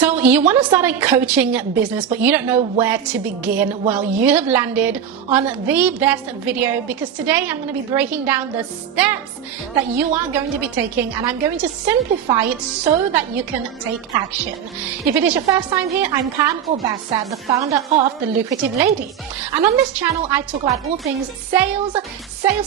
So you want to start a coaching business, but you don't know where to begin. Well, you have landed on the best video, because today I'm going to be breaking down the steps that you are going to be taking, and I'm going to simplify it so that you can take action. If it is your first time here, I'm Pam Obasa, the founder of The Lucrative Lady. And on this channel, I talk about all things sales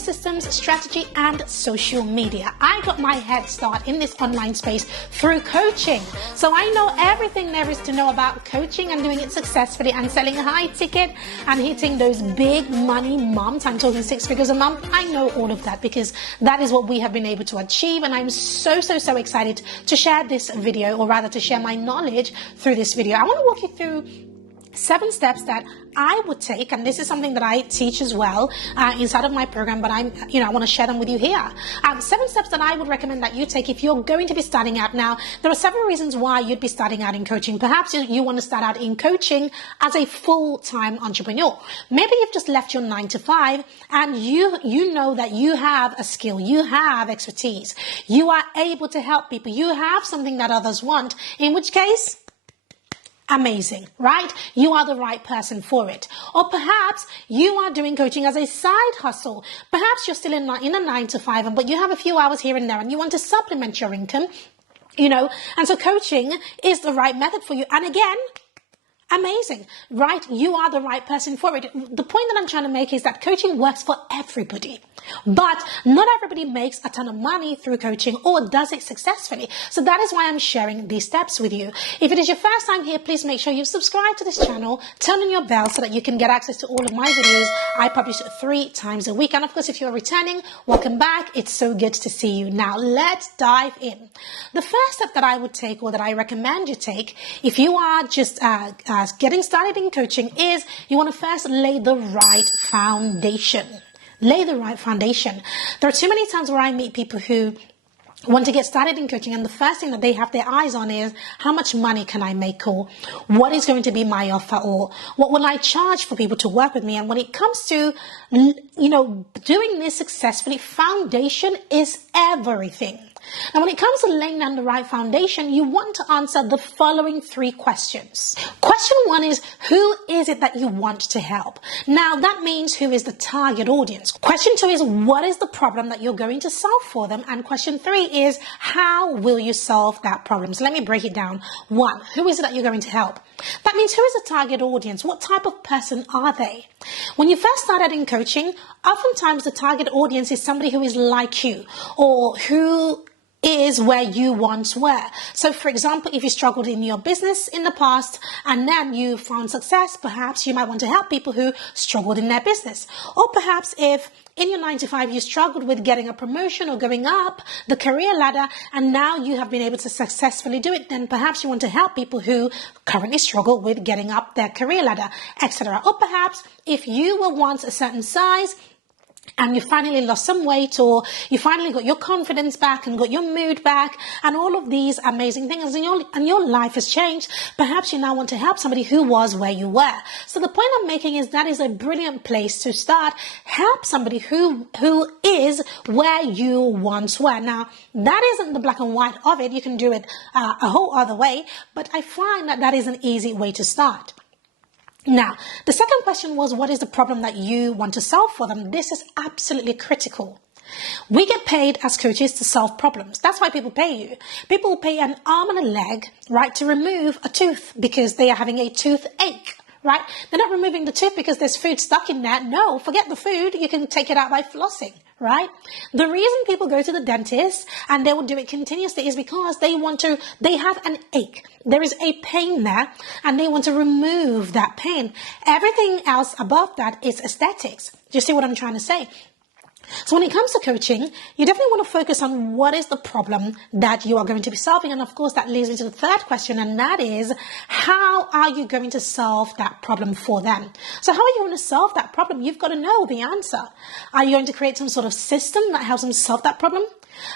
systems, strategy, and social media. I got my head start in this online space through coaching. So I know everything there is to know about coaching and doing it successfully and selling a high ticket and hitting those big money months. I'm talking 6 figures a month. I know all of that because that is what we have been able to achieve. And I'm so excited to share this video, or rather to share my knowledge through this video. I want to walk you through 7 steps that I would take, and this is something that I teach as well inside of my program, but I want to share them with you here. 7 steps that I would recommend that you take if you're going to be starting out. Now, there are several reasons why you'd be starting out in coaching. Perhaps you want to start out in coaching as a full-time entrepreneur. Maybe you've just left your 9 to 5 and you know that you have a skill, you have expertise, you are able to help people, you have something that others want, in which case, amazing, right? You are the right person for it. Or perhaps you are doing coaching as a side hustle. Perhaps you're still in a 9 to 5, but you have a few hours here and there and you want to supplement your income, and so coaching is the right method for you. And again, amazing, right? You are the right person for it. The point that I'm trying to make is that coaching works for everybody, but not everybody makes a ton of money through coaching or does it successfully. So that is why I'm sharing these steps with you. If it is your first time here, please make sure you subscribe to this channel, turn on your bell so that you can get access to all of my videos. I publish 3 times a week. And of course, if you're returning, welcome back. It's so good to see you. Now, let's dive in. The first step that I would take, or that I recommend you take, if you are just getting started in coaching, is you want to first lay the right foundation. Lay the right foundation. There are too many times where I meet people who want to get started in coaching, and the first thing that they have their eyes on is how much money can I make, or what is going to be my offer, or what will I charge for people to work with me. And when it comes to doing this successfully, foundation is everything. Now, when it comes to laying down the right foundation, you want to answer the following 3 questions. Question 1 is, who is it that you want to help? Now, that means who is the target audience. Question 2 is, what is the problem that you're going to solve for them? And question 3 is, how will you solve that problem? So let me break it down. 1, who is it that you're going to help? That means, who is the target audience? What type of person are they? When you first started in coaching, oftentimes the target audience is somebody who is like you, or who is where you once were. So for example, if you struggled in your business in the past and then you found success, perhaps you might want to help people who struggled in their business. Or perhaps if in your 9 to 5 you struggled with getting a promotion or going up the career ladder, and now you have been able to successfully do it, then perhaps you want to help people who currently struggle with getting up their career ladder, etc. Or perhaps if you were once a certain size and you finally lost some weight, or you finally got your confidence back and got your mood back and all of these amazing things, and your life has changed, perhaps you now want to help somebody who was where you were. So the point I'm making is that is a brilliant place to start. Help somebody who is where you once were. Now, that isn't the black and white of it. You can do it a whole other way, but I find that is an easy way to start. Now, the second question was, what is the problem that you want to solve for them? This is absolutely critical. We get paid as coaches to solve problems. That's why people pay you. People will pay an arm and a leg, right, to remove a tooth because they are having a toothache, right? They're not removing the tooth because there's food stuck in there. No, forget the food. You can take it out by flossing, right? The reason people go to the dentist and they will do it continuously is because they have an ache. There is a pain there and they want to remove that pain. Everything else above that is aesthetics. Do you see what I'm trying to say? So when it comes to coaching, you definitely want to focus on what is the problem that you are going to be solving. And of course, that leads me to the third question, and that is, how are you going to solve that problem for them? So how are you going to solve that problem? You've got to know the answer. Are you going to create some sort of system that helps them solve that problem?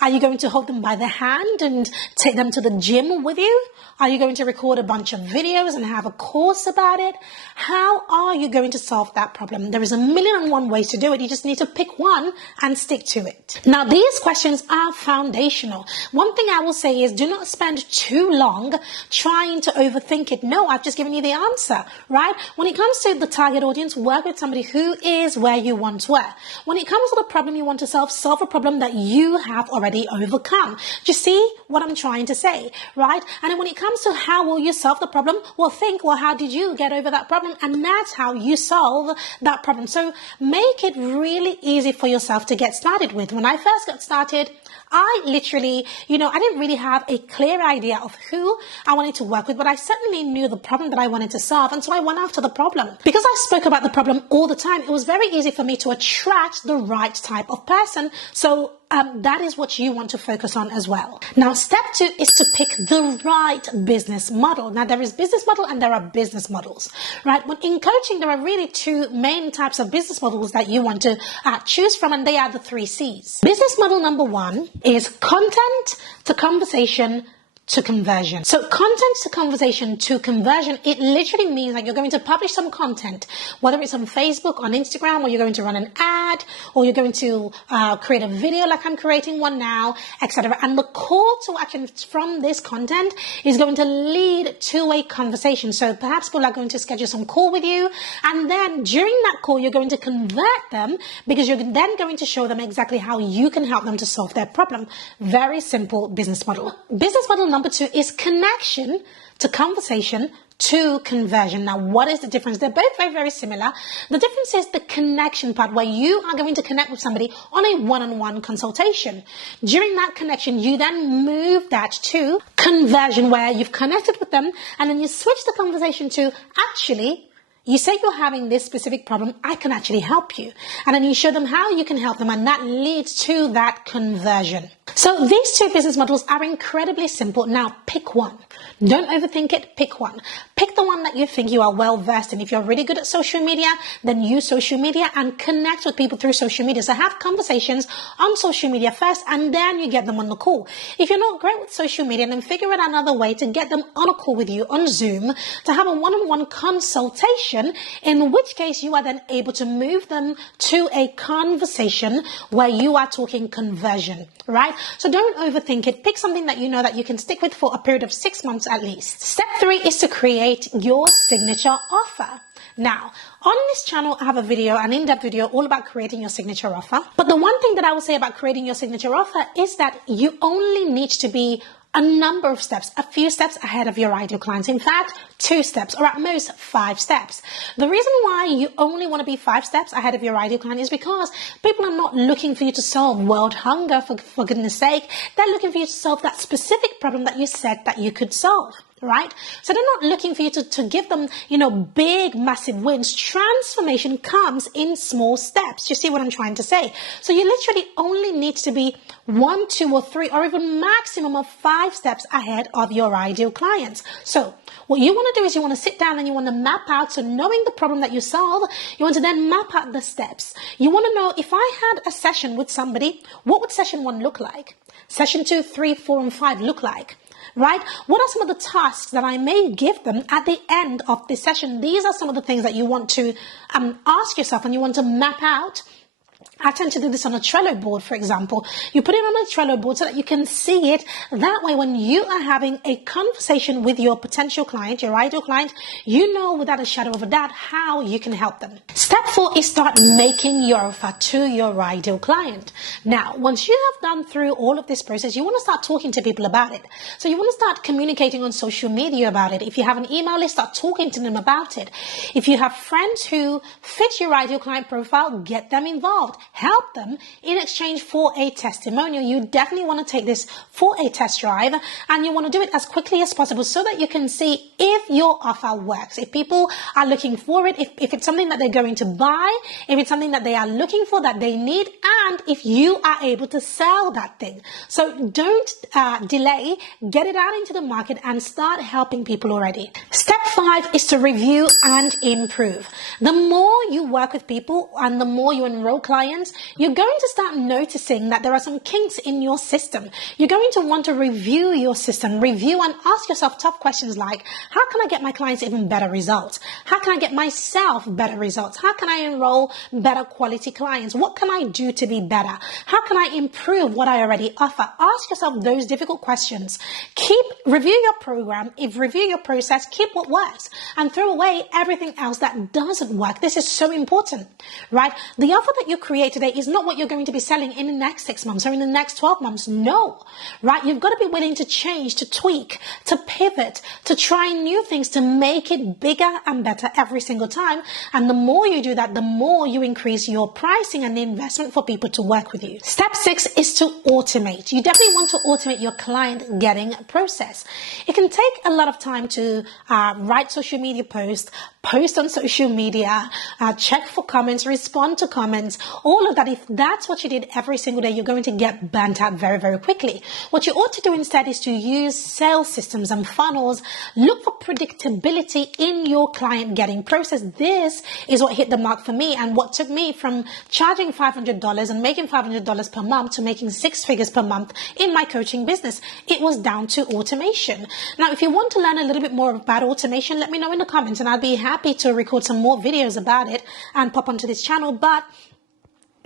Are you going to hold them by the hand and take them to the gym with you? Are you going to record a bunch of videos and have a course about it? How are you going to solve that problem? There is 1,000,001 ways to do it. You just need to pick one and stick to it. Now, these questions are foundational. One thing I will say is do not spend too long trying to overthink it. No, I've just given you the answer, right? When it comes to the target audience, work with somebody who is where you once were. When it comes to the problem you want to solve a problem that you have already overcome. Do you see what I'm trying to say, right? And then when it comes to how will you solve the problem, well, think, well, how did you get over that problem? And that's how you solve that problem. So make it really easy for yourself to get started with. When I first got started, I literally, I didn't really have a clear idea of who I wanted to work with, but I certainly knew the problem that I wanted to solve. And so I went after the problem. Because I spoke about the problem all the time, it was very easy for me to attract the right type of person. So that is what you want to focus on as well. Now, step 2 is to pick the right business model. Now, there is business model and there are business models, right? When in coaching, there are really 2 main types of business models that you want to choose from, and they are the 3 C's. Business model number 1 is content to conversation to conversion. So content to conversation to conversion, it literally means that you're going to publish some content, whether it's on Facebook, on Instagram, or you're going to run an ad, or you're going to create a video like I'm creating one now, etc. And the call to action from this content is going to lead to a conversation. So perhaps people are going to schedule some call with you, and then during that call, you're going to convert them because you're then going to show them exactly how you can help them to solve their problem. Very simple business model. Business model number 2 is connection to conversation to conversion. Now, what is the difference? They're both very, very similar. The difference is the connection part, where you are going to connect with somebody on a one-on-one consultation. During that connection, you then move that to conversion, where you've connected with them, and then you switch the conversation to, actually, you say you're having this specific problem, I can actually help you. And then you show them how you can help them, and that leads to that conversion. So these 2 business models are incredibly simple. Now pick one. Don't overthink it, pick one. Pick the one that you think you are well versed in. If you're really good at social media, then use social media and connect with people through social media. So have conversations on social media first, and then you get them on the call. If you're not great with social media, then figure out another way to get them on a call with you on Zoom to have a one-on-one consultation, in which case you are then able to move them to a conversation where you are talking conversion, right? So don't overthink it. Pick something that you know that you can stick with for a period of 6 months at least. Step 3 is to create your signature offer. Now, on this channel, I have a video, an in-depth video all about creating your signature offer. But the one thing that I will say about creating your signature offer is that you only need to be a number of steps, a few steps ahead of your ideal clients. In fact, 2 steps, or at most 5 steps. The reason why you only want to be 5 steps ahead of your ideal client is because people are not looking for you to solve world hunger, for goodness sake. They're looking for you to solve that specific problem that you said that you could solve. Right? So they're not looking for you to give them, big, massive wins. Transformation comes in small steps. You see what I'm trying to say? So you literally only need to be 1, 2, or 3, or even maximum of 5 steps ahead of your ideal clients. So what you want to do is you want to sit down and you want to map out. So knowing the problem that you solve, you want to then map out the steps. You want to know, if I had a session with somebody, what would session 1 look like? Session 2, 3, 4, and 5 look like? Right? What are some of the tasks that I may give them at the end of this session? These are some of the things that you want to ask yourself, and you want to map out. I tend to do this on a Trello board, for example. You put it on a Trello board so that you can see it. That way, when you are having a conversation with your potential client, your ideal client, you know without a shadow of a doubt how you can help them. Step 4 is start making your offer to your ideal client. Now, once you have done through all of this process, you want to start talking to people about it. So you want to start communicating on social media about it. If you have an email list, start talking to them about it. If you have friends who fit your ideal client profile, get them involved. Help them in exchange for a testimonial. You definitely want to take this for a test drive, and you want to do it as quickly as possible so that you can see if your offer works, if people are looking for it, if it's something that they're going to buy, if it's something that they are looking for, that they need, and if you are able to sell that thing. So don't delay, get it out into the market and start helping people already. Step 5 is to review and improve. The more you work with people and the more you enroll clients, questions, you're going to start noticing that there are some kinks in your system. You're going to want to review your system, review and ask yourself tough questions like, how can I get my clients even better results? How can I get myself better results? How can I enroll better quality clients? What can I do to be better? How can I improve what I already offer? Ask yourself those difficult questions. Review your program, review your process, keep what works and throw away everything else that doesn't work. This is so important, right? The offer that you create today is not what you're going to be selling in the next 6 months or in the next 12 months. No, right? You've got to be willing to change, to tweak, to pivot, to try new things, to make it bigger and better every single time. And the more you do that, the more you increase your pricing and the investment for people to work with you. Step 6 is to automate. You definitely want to automate your client getting process. It can take a lot of time to write social media posts, post on social media, check for comments, respond to comments, all of that. If that's what you did every single day, you're going to get burnt out very, very quickly. What you ought to do instead is to use sales systems and funnels. Look for predictability in your client getting process. This is what hit the mark for me and what took me from charging $500 and making $500 per month to making 6 figures per month in my coaching business. It was down to automation. Now, if you want to learn a little bit more about automation, let me know in the comments and I'll be happy to record some more videos about it and pop onto this channel. But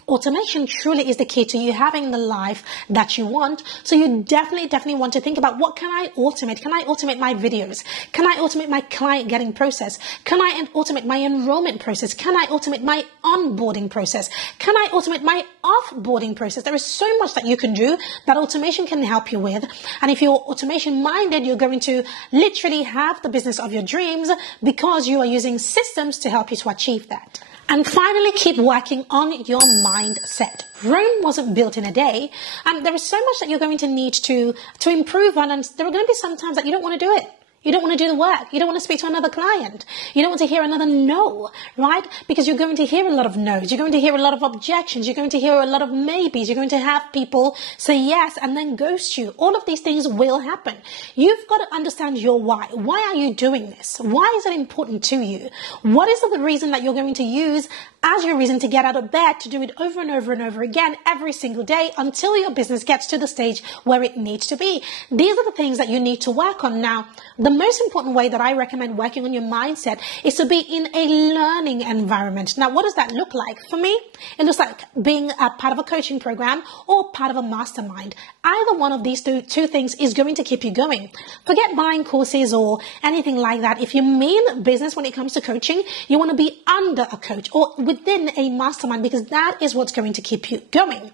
automation truly is the key to you having the life that you want. So you definitely want to think about, what can I automate? Can I automate my videos? Can I automate my client getting process? Can I automate my enrollment process? Can I automate my onboarding process? Can I automate my offboarding process? There is so much that you can do that automation can help you with. And if you're automation minded, you're going to literally have the business of your dreams because you are using systems to help you to achieve that. And finally, keep working on your mindset. Rome wasn't built in a day, and there is so much that you're going to need to improve on, and there are going to be some times that you don't want to do it. You don't want to do the work. You don't want to speak to another client. You don't want to hear another no, right? Because you're going to hear a lot of no's. You're going to hear a lot of objections. You're going to hear a lot of maybes. You're going to have people say yes and then ghost you. All of these things will happen. You've got to understand your why. Why are you doing this? Why is it important to you? What is the reason that you're going to use as your reason to get out of bed to do it over and over and over again every single day until your business gets to the stage where it needs to be? These are the things that you need to work on. Now, the most important way that I recommend working on your mindset is to be in a learning environment. Now, what does that look like? For me, it looks like being a part of a coaching program or part of a mastermind. Either one of these two things is going to keep you going. Forget buying courses or anything like that. If you mean business when it comes to coaching, you want to be under a coach or within a mastermind, because that is what's going to keep you going.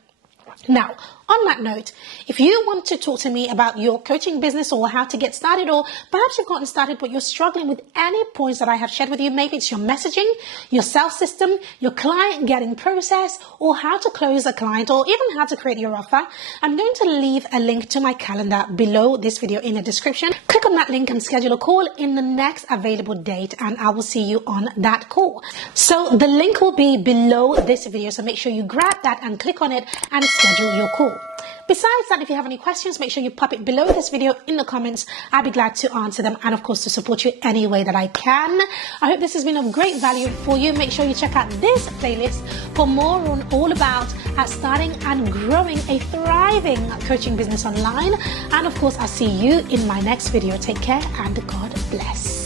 Now, on that note, if you want to talk to me about your coaching business or how to get started, or perhaps you've gotten started but you're struggling with any points that I have shared with you, maybe it's your messaging, your sales system, your client getting process, or how to close a client, or even how to create your offer, I'm going to leave a link to my calendar below this video in the description. Click on that link and schedule a call in the next available date, and I will see you on that call. So the link will be below this video, so make sure you grab that and click on it and schedule your call. Besides that, if you have any questions, make sure you pop it below this video in the comments. I'll be glad to answer them and, of course, to support you any way that I can. I hope this has been of great value for you. Make sure you check out this playlist for more on all about starting and growing a thriving coaching business online. And, of course, I'll see you in my next video. Take care and God bless.